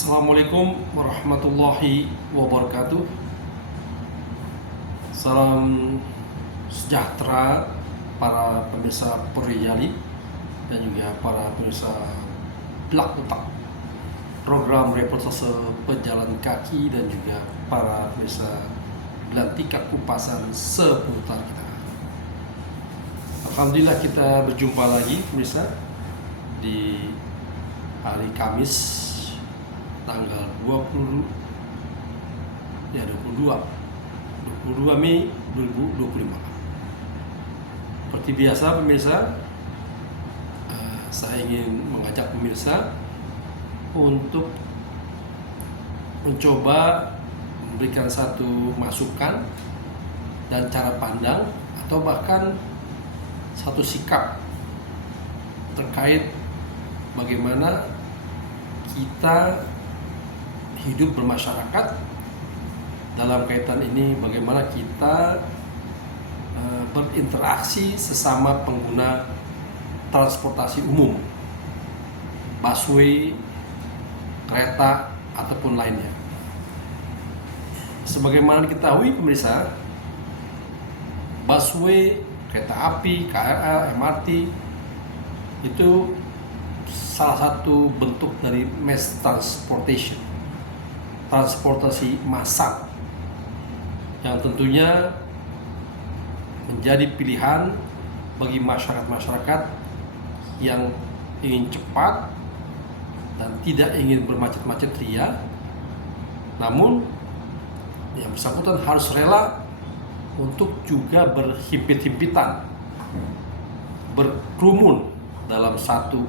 Assalamualaikum warahmatullahi wabarakatuh. Salam sejahtera para pemirsa Perrijali dan juga para pemirsa Blak Utak, program reportase pejalan kaki, dan juga para pemirsa Belantika Kupasan seputar kita. Alhamdulillah kita berjumpa lagi pemirsa di hari Kamis tanggal 22 Mei 2025. Seperti biasa pemirsa, saya ingin mengajak pemirsa untuk mencoba memberikan satu masukan dan cara pandang, atau bahkan satu sikap terkait bagaimana kita hidup bermasyarakat. Dalam kaitan ini, bagaimana kita berinteraksi sesama pengguna transportasi umum, busway, kereta, ataupun lainnya. Sebagaimana diketahui pemirsa, busway, kereta api, KRL, MRT itu salah satu bentuk dari mass transportation, transportasi massal, yang tentunya menjadi pilihan bagi masyarakat-masyarakat yang ingin cepat dan tidak ingin bermacet-macet ria, namun yang bersangkutan harus rela untuk juga berhimpit-himpitan, berkerumun dalam satu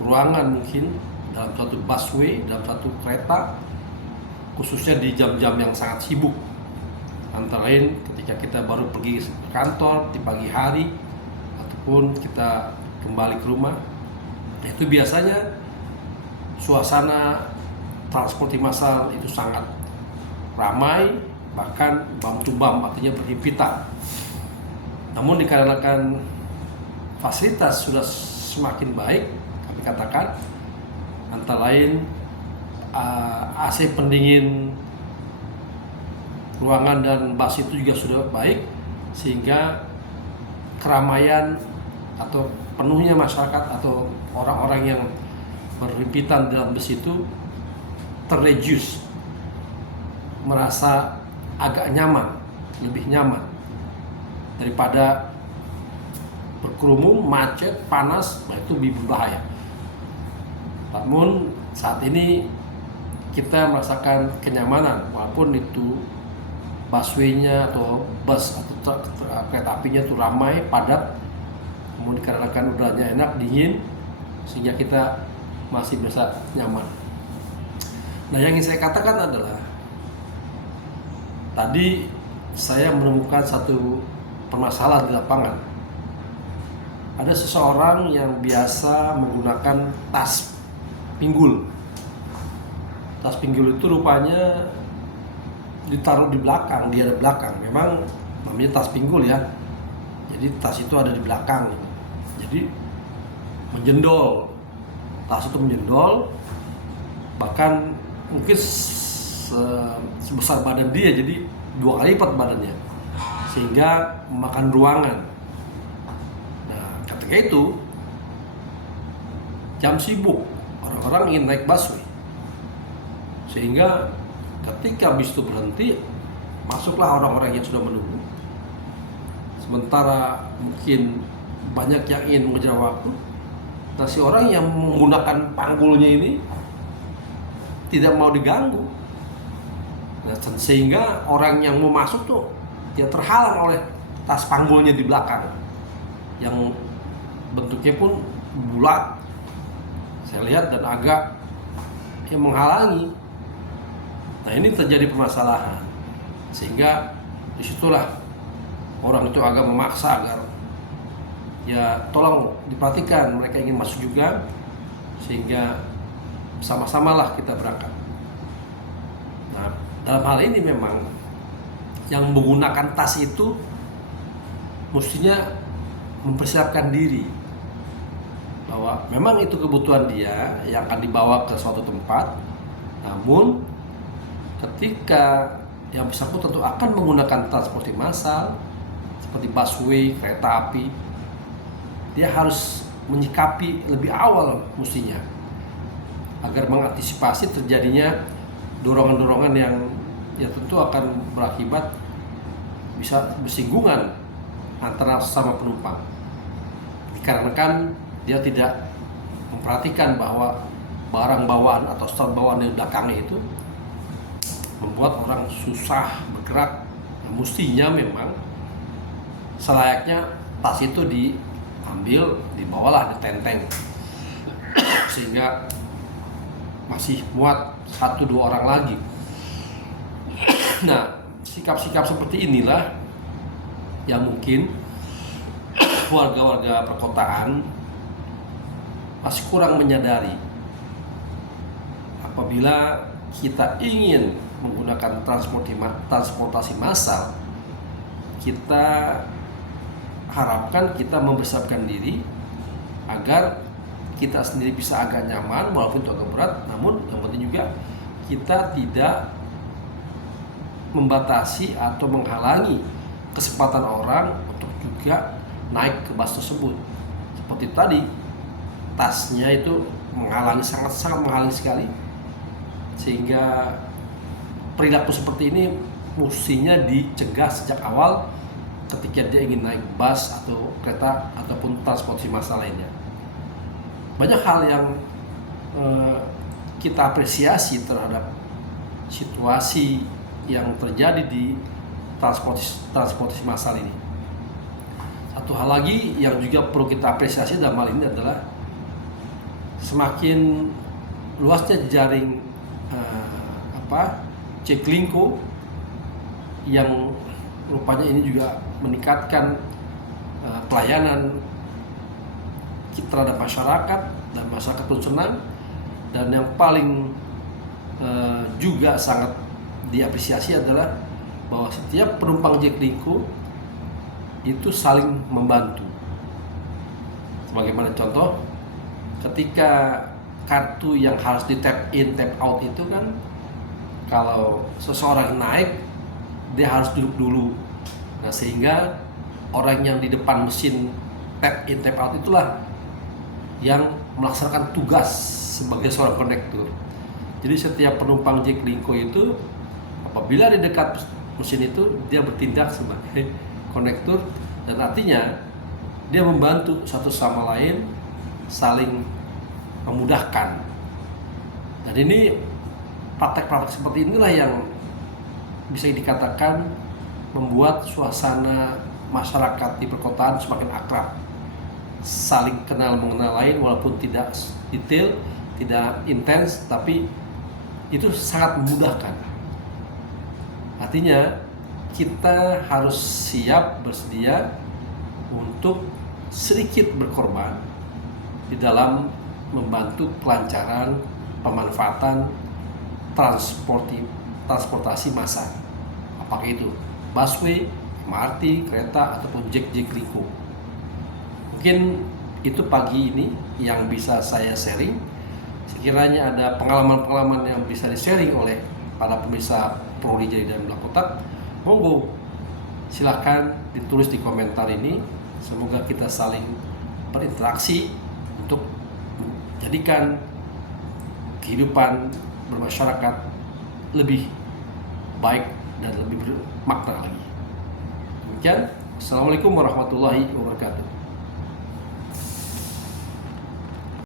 ruangan, mungkin dalam satu busway, dalam satu kereta, khususnya di jam-jam yang sangat sibuk, antara lain ketika kita baru pergi ke kantor di pagi hari ataupun kita kembali ke rumah. Itu biasanya suasana transportasi massal itu sangat ramai, bahkan bam to bam, artinya berhimpitan. Namun dikarenakan fasilitas sudah semakin baik, kami katakan antara lain AC pendingin ruangan dan bus itu juga sudah baik, sehingga keramaian atau penuhnya masyarakat atau orang-orang yang berhimpitan dalam bus itu terreduce, merasa agak nyaman, lebih nyaman daripada berkerumun, macet, panas. Nah, itu lebih berbahaya. Namun saat ini kita merasakan kenyamanan, walaupun itu busway-nya atau bus atau kereta apinya itu ramai, padat, kemudian dikarenakan udaranya enak, dingin, sehingga kita masih bisa nyaman. Nah, yang ingin saya katakan adalah, tadi saya menemukan satu permasalahan di lapangan. Ada seseorang yang biasa menggunakan tas pinggul. Tas pinggul itu rupanya ditaruh di belakang, di belakang. Memang namanya tas pinggul ya. Jadi tas itu ada di belakang. Jadi menjendol. Tas itu menjendol, bahkan mungkin sebesar badan dia, jadi 2 kali lipat badannya, sehingga memakan ruangan. Nah, ketika itu jam sibuk, orang-orang ingin naik busway, sehingga ketika bis itu berhenti, masuklah orang-orang yang sudah menunggu. Sementara mungkin banyak yang ingin mengejar waktu, nah si orang yang menggunakan panggulnya ini tidak mau diganggu. Nah, sehingga orang yang mau masuk tuh dia terhalang oleh tas panggulnya di belakang, yang bentuknya pun bulat, saya lihat, dan agak menghalangi. Nah, ini terjadi permasalahan, sehingga disitulah orang itu agak memaksa agar ya tolong diperhatikan, mereka ingin masuk juga, sehingga sama-samalah kita berangkat. Nah, dalam hal ini memang yang menggunakan tas itu mestinya mempersiapkan diri bahwa memang itu kebutuhan dia yang akan dibawa ke suatu tempat, Namun ketika yang bersangkutan tentu akan menggunakan transportasi massal seperti busway, kereta api, dia harus menyikapi lebih awal mestinya agar mengantisipasi terjadinya dorongan-dorongan yang ya tentu akan berakibat bisa bersinggungan antara sesama penumpang, dikarenakan dia tidak memperhatikan bahwa barang bawaan atau stand bawaan yang belakangnya itu membuat orang susah bergerak. Nah, mestinya memang selayaknya tas itu diambil, dibawalah, ditenteng sehingga masih muat 1-2 orang lagi. Nah, sikap-sikap seperti inilah yang mungkin warga-warga perkotaan masih kurang menyadari. Apabila kita ingin menggunakan transportasi massal, kita harapkan kita mempersiapkan diri agar kita sendiri bisa agak nyaman walaupun itu agak berat. Namun yang penting juga kita tidak membatasi atau menghalangi kesempatan orang untuk juga naik ke bus tersebut. Seperti tadi, tasnya itu menghalangi, sangat menghalangi sekali, sehingga perilaku seperti ini mestinya dicegah sejak awal ketika dia ingin naik bus atau kereta ataupun transportasi massal lainnya. Banyak hal yang kita apresiasi terhadap situasi yang terjadi di transportasi massal ini. Satu hal lagi yang juga perlu kita apresiasi dalam hal ini adalah semakin luasnya jaring Jaklingko yang rupanya ini juga meningkatkan pelayanan terhadap masyarakat, dan masyarakat pun senang. Dan yang paling juga sangat diapresiasi adalah bahwa setiap penumpang Jaklingko itu saling membantu. Sebagaimana contoh, ketika kartu yang harus di tap in tap out itu kan, kalau seseorang naik dia harus duduk dulu. Nah, sehingga orang yang di depan mesin tap in tap out itulah yang melaksanakan tugas sebagai seorang konektor. Jadi setiap penumpang Jaklingko itu apabila di dekat mesin itu dia bertindak sebagai konektor, dan artinya dia membantu satu sama lain, saling memudahkan. Dan ini praktek-praktek seperti inilah yang bisa dikatakan membuat suasana masyarakat di perkotaan semakin akrab, saling kenal mengenal lain walaupun tidak detail, tidak intens, tapi itu sangat memudahkan. Artinya kita harus siap bersedia untuk sedikit berkorban di dalam membantu kelancaran pemanfaatan transportasi massal, apakah itu busway, MRT, kereta ataupun Jaklingko. Mungkin itu pagi ini yang bisa saya sharing. Sekiranya ada pengalaman-pengalaman yang bisa di-sharing oleh para pemirsa Prodi Jadi dan Belah Kotak, monggo silahkan ditulis di komentar ini. Semoga kita saling berinteraksi untuk menjadikan kehidupan bermasyarakat lebih baik dan lebih bermakna lagi. Demikian, Assalamualaikum warahmatullahi wabarakatuh.